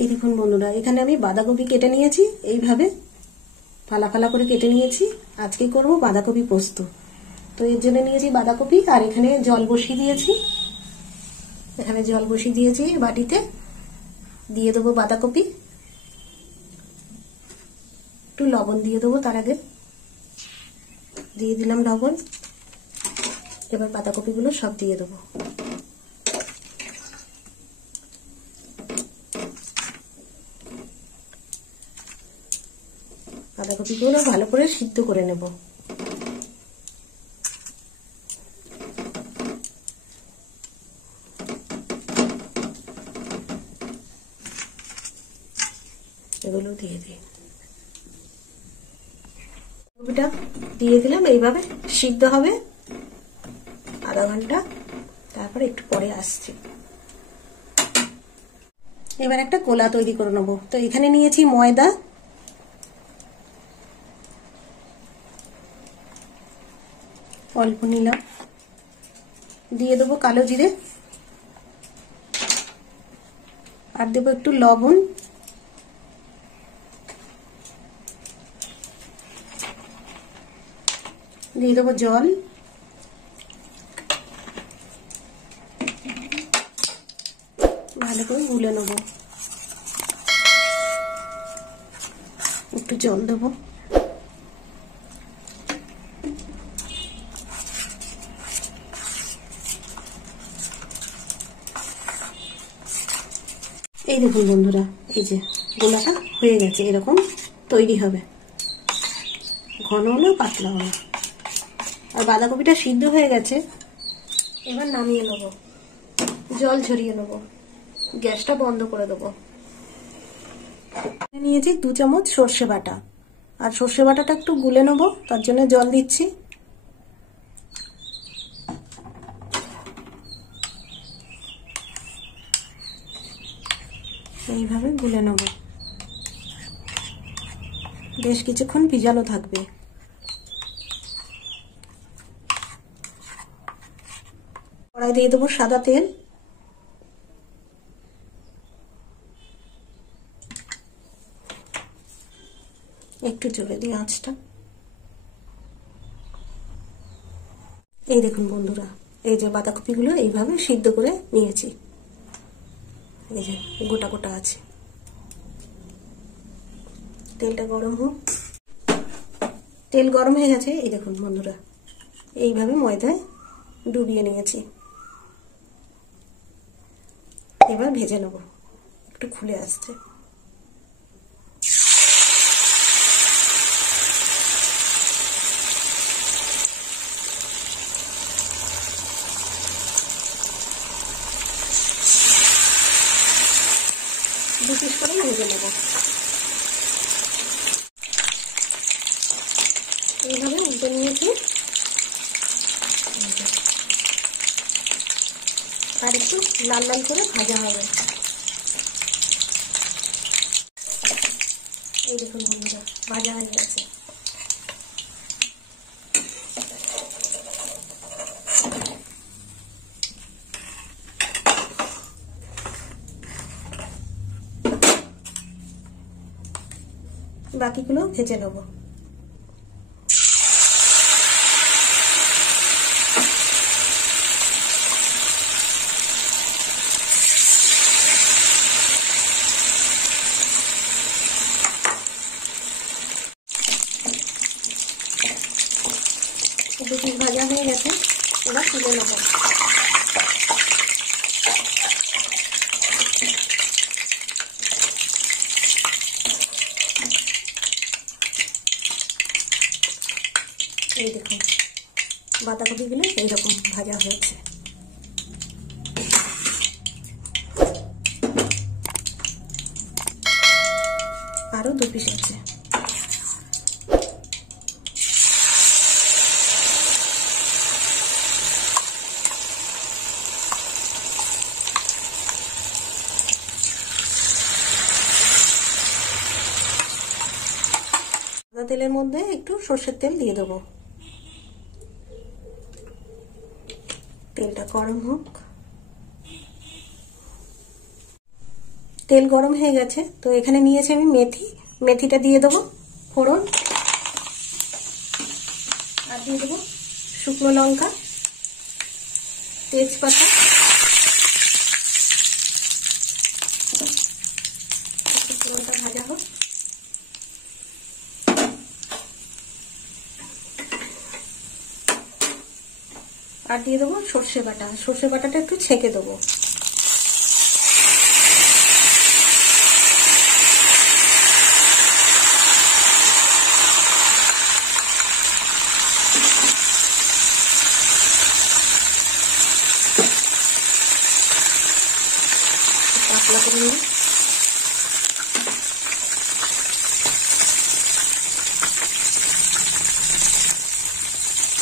এই দেখুন বন্ধুরা, এখানে আমি বাঁধাকপি কেটে নিয়েছি, এইভাবে ফালা ফালা করে কেটে নিয়েছি। আজকে করব বাঁধাকপি পোস্ত। তো এর জন্য নিয়েছি বাঁধাকপি, আর এখানে জল বসিয়ে দিয়েছি। এখানে জল বসিয়ে দিয়েছি বাটিতে, দিয়ে দেবো বাঁধাকপি। একটু লবণ দিয়ে দেবো তার আগে, দিয়ে দিলাম লবণ। এবার বাঁধাকপিগুলো সব দিয়ে দেবো। বাঁধাকপিগুলো ভালো করে সিদ্ধ করে নেব। এগুলো দিয়ে দিই, বাঁধাকপিটা দিয়ে দিলাম। এইভাবে সিদ্ধ হবে আধা ঘন্টা, তারপরে একটু পরে আসছি। এবার একটা গোলা তৈরি করে নেবো। তো এখানে নিয়েছি ময়দা, অল্প নিলাম, দিয়ে দেবো কালো জিরে, আর দেবো একটু লবণ, দিয়ে দেবো জল, ভালো করে গুলে নেবো। একটু জল দেবো, এই দেখুন বন্ধুরা, এই যে গোলাটা হয়ে গেছে, এরকম তৈরি হবে, ঘন না পাতলা না। আর বাঁধাকপিটা সিদ্ধ হয়ে গেছে, এবার নামিয়ে নেবো, জল ঝরিয়ে নেবো, গ্যাসটা বন্ধ করে দেবো। নিয়েছি 2 চামচ সর্ষে বাটা, আর সর্ষে বাটাটা একটু গুলে নেবো, তার জন্য জল দিচ্ছি। এইভাবে গুলে নেব, বেশ কিছুক্ষণ ভিজানো থাকবে। কড়াই দিয়ে দেবো সাদা তেল, একটু জোরে দিয়ে আঁচটা। এই দেখুন বন্ধুরা, এই যে বাঁধাকপিগুলো এইভাবে সিদ্ধ করে নিয়েছি, এই যে গোটা গোটা আছে। তেলটা গরম হোক, তেল গরম হয়ে গেছে। এই দেখুন বন্ধুরা, এইভাবে ময়দায় ডুবিয়ে নিয়েছি। এবার ভেজে নেব, একটু খুলে আসছে। দু পিস করে ভেজে নেব। এইভাবে উল্টে নিয়েছি, আর একটু লাল লাল করে ভাজা হবে। এই দেখুন বন্ধুরা, ভাজা হয়ে গেছে। বাকিগুলো ভেজে নেব। দুটি ভাজা হয়ে গেছে, এবার তুলে নেব। এই দেখুন বাঁধাকপিগুলো এইরকম ভাজা হয়েছে। আরো 2 পিস আছে। তেলের মধ্যে একটু সরষের তেল দিয়ে দেবো, তেলটা গরম হোক। তেল গরম হয়ে গেছে, তো এখানে নিয়েছি আমি মেথি, মেথিটা দিয়ে দেবো ফোড়ন, আর দিয়ে দেবো শুকনো লঙ্কা, তেজপাতা, ফোড়নটা ভাজা হোক। আর দিয়ে দেবো সর্ষে বাটা, সর্ষে বাটাটা একটু ছেঁকে দেবো। পাতলা করে নিয়ে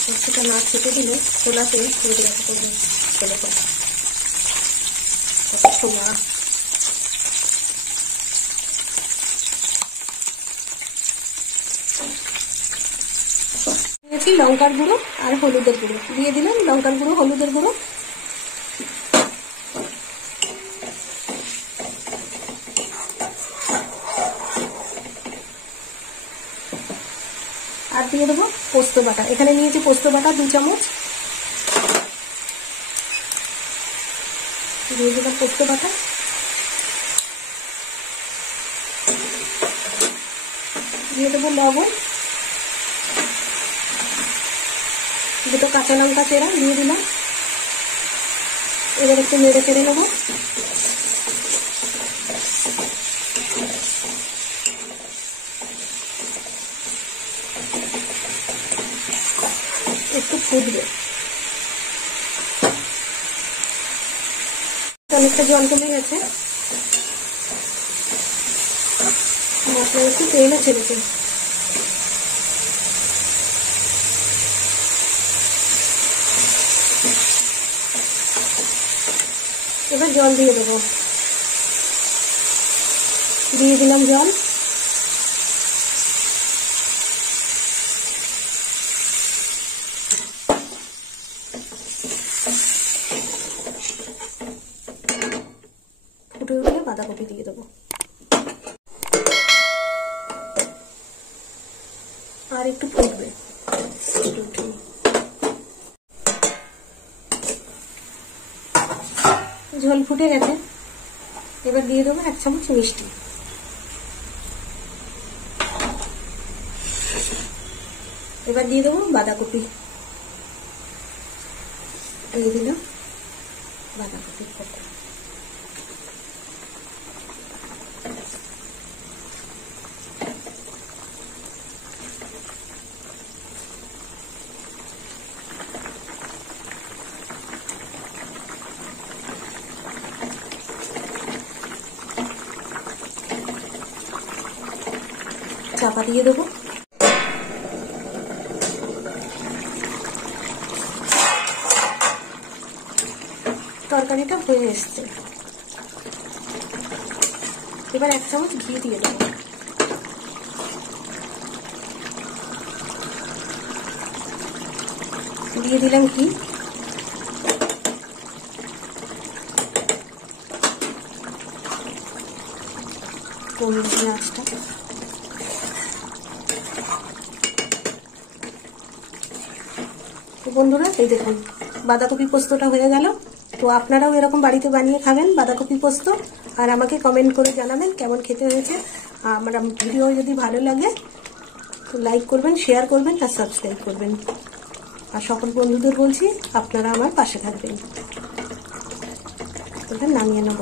সর্ষেটা না ছেঁকে দিলে ছোলাতে ছেড়ে রাখা করবে, ছোলাটা কত ছোলা। দিয়েছি লঙ্কার গুঁড়ো আর হলুদের গুঁড়ো, দিয়ে দিলাম লঙ্কার গুঁড়ো, হলুদের গুঁড়ো। আর দিয়ে দেবো পোস্ত বাটা, এখানে নিয়েছি পোস্ত বাটা 2 চামচ, দিয়ে দিলাম পোস্ত বাটা। দিয়ে দেবো লবণ, 2 কাঁচা লঙ্কা চেরা দিয়ে দিলাম। এবার একটু নেড়ে চেড়ে নেবো। একটু ফুটবে, অনেকটা জল কমে গেছে, মশলা একটু তেলও ছেড়েছে। এবার জল দিয়ে দেবো, দিয়ে দিলাম জল। ফুটে উঠলে বাঁধাকপি দিয়ে দেবো, আর একটু ফুটবে। ঝোল ফুটে গেছে, এবার দিয়ে দেবো 1 চামচ মিষ্টি, এবার দিয়ে দেবো বাঁধাকপি, দিয়ে দিলাম বাঁধাকপি কটা। চাপা দিয়ে দেবো। তরকারিটা হয়ে এসছে, এবার 1 চামচ ঘি দিয়ে দেবো। দিয়ে দিলাম ঘি, কমিয়ে আঁচটা। বন্ধুরা এই দেখুন বাঁধাকপি পোস্তটা হয়ে গেল। তো আপনারাও এরকম বাড়িতে বানিয়ে খাবেন বাঁধাকপি পোস্ত, আর আমাকে কমেন্ট করে জানাবেন কেমন খেতে হয়েছে। আমার ভিডিও যদি ভালো লাগে তো লাইক করবেন, শেয়ার করবেন আর সাবস্ক্রাইব করবেন। আর সকল বন্ধুদের বলছি আপনারা আমার পাশে থাকবেন। এবার নামিয়ে নেব।